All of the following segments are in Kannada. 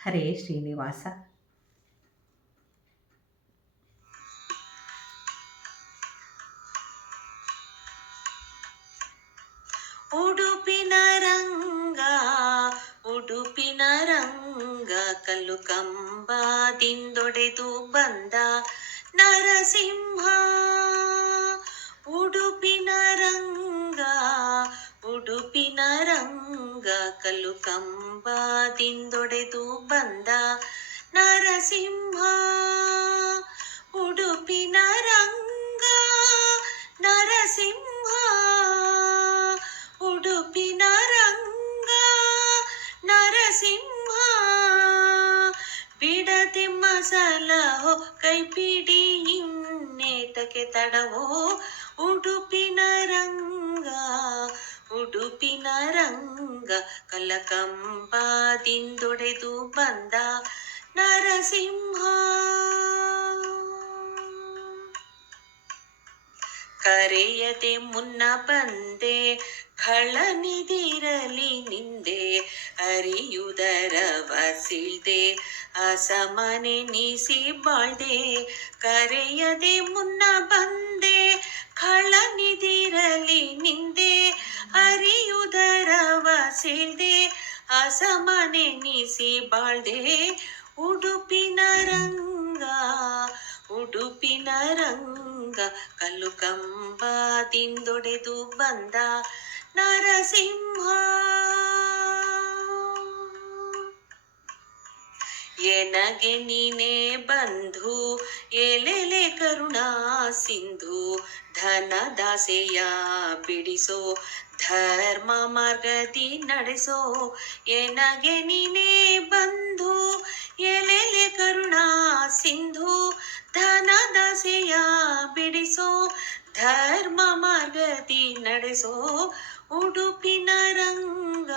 ಹರೇ ಶ್ರೀನಿವಾಸ ಉಡುಪಿನ ರಂಗ ಉಡುಪಿನ ರಂಗ ಕಲ್ಲು ಕಂಬದಿಂದೊಡೆದು ಬಂದ ನರಸಿಂಹ ರಂಗ ಕಲ್ಲು ಕಂಬದಿಂದೊಡೆದು ಬಂದ ನರಸಿಂಹ ಉಡುಪಿನ ರಂಗ ನರಸಿಂಹ ಉಡುಪಿನ ರಂಗ ನರಸಿಂಹ ಬಿಡದೆ ಮಸಲಹೋ ಕೈಪಿಡಿ ಇನ್ನೇತಕ್ಕೆ ತಡವೋ ಉಡುಪಿನ ರಂಗ ಉಡುಪಿನ ರಂಗ ಕಲಕಂಬಾದಿಂದೊಡೆದು ಬಂದ ನರಸಿಂಹ. ಕರೆಯದೆ ಮುನ್ನ ಬಂದೆ, ಖಳನಿದಿರಲಿ ನಿಂದೆ, ಅರಿಯುದರ ವಸಿಲ್ದೆ, ಅಸಮನೆ ನೀಸಿ ಬಾಳ್ದೆ, ಕರೆಯದೆ ಮುನ್ನ ಬಂದೆ ಖಳನಿದಿರಲಿ ನೀಸಿ ಬಾಳ್ದೆ ಉಡುಪಿನ ರಂಗ ಉಡುಪಿನ ರಂಗ ಕಲ್ಲು ಕಂಬದಿಂದೊಡೆದು ಬಂದ ನರಸಿಂಹ. ಎನಗೆ ನೀನೇ ಬಂಧು, ಎಲೆಲೆ ಕರುಣಾ ಸಿಂಧು ಧನ ದಾಸೆಯ ಬಿಡಿಸೋ, ಧರ್ಮ ಮಾರ್ಗದಿ ನಡೆಸೋ, ಎನಗೆ ನೀನೇ ಬಂಧು, ಎಲೆಲೆ ಕರುಣಾ ಸಿಂಧು, ಧನ ದಾಸೆಯ ಬಿಡಿಸೋ, ಧರ್ಮ ಮಾರ್ಗದಿ ನಡೆಸೋ, ಉಡುಪಿನ ರಂಗ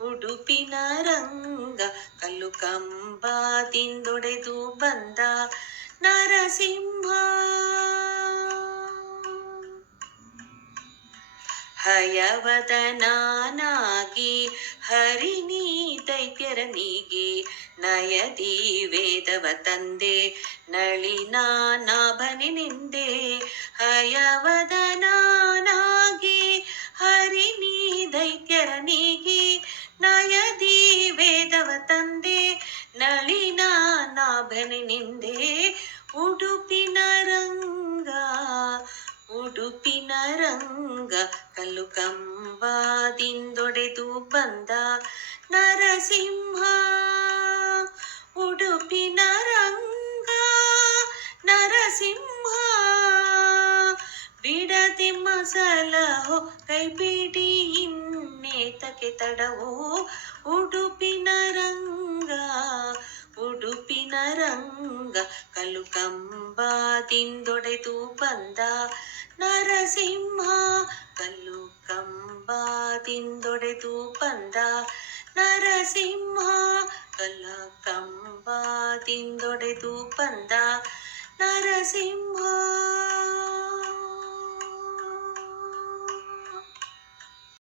ಉಡುಪಿನ ರಂಗ, ಕಲ್ಲು ಕಂಬದಿಂದೊಡೆದು ಬಂದ ನರಸಿಂಹ ಹಯವದನಾನಾಗಿ ಹರಿಣಿ ದೈತ್ಯರನಿಗೆ ನಯದಿ ವೇದವ ತಂದೆ ನಳಿನಾನಾಭನೆಂದೆ ಹಯವದನಾನಾಗಿ ಹರಿಣಿ ದೈತ್ಯರನಿಗೆ ನಯದಿ ವೇದವ ತಂದೆ ನಳಿನಾನಾಭನೆಂದೆ ಉಡುಪಿನ ರಂಗ ಕಲ್ಲು ಕಂಬದಿಂದೊಡೆದು ಬಂದ ನರಸಿಂಹ ಉಡುಪಿನ ರಂಗ ನರಸಿಂಹ ಬಿಡದೆ ಮಸಲಹೋ ಕೈಪಿಡಿ ಇನ್ನೇತಕ್ಕೆ ತಡವೋ ಉಡುಪಿನ ರಂಗ ಉಡುಪಿನ ರಂಗ ಕಲ್ಲು ಕಂಬದಿಂದೊಡೆದು ಬಂದ ನರಸಿಂಹ ಕಲ್ಲು ಕಂಬದಿಂದೊಡೆದು ಬಂದ ನರಸಿಂಹ ಕಲ್ಲ ಕಂಬದಿಂದೊಡೆದು ಬಂದ ನರಸಿಂಹ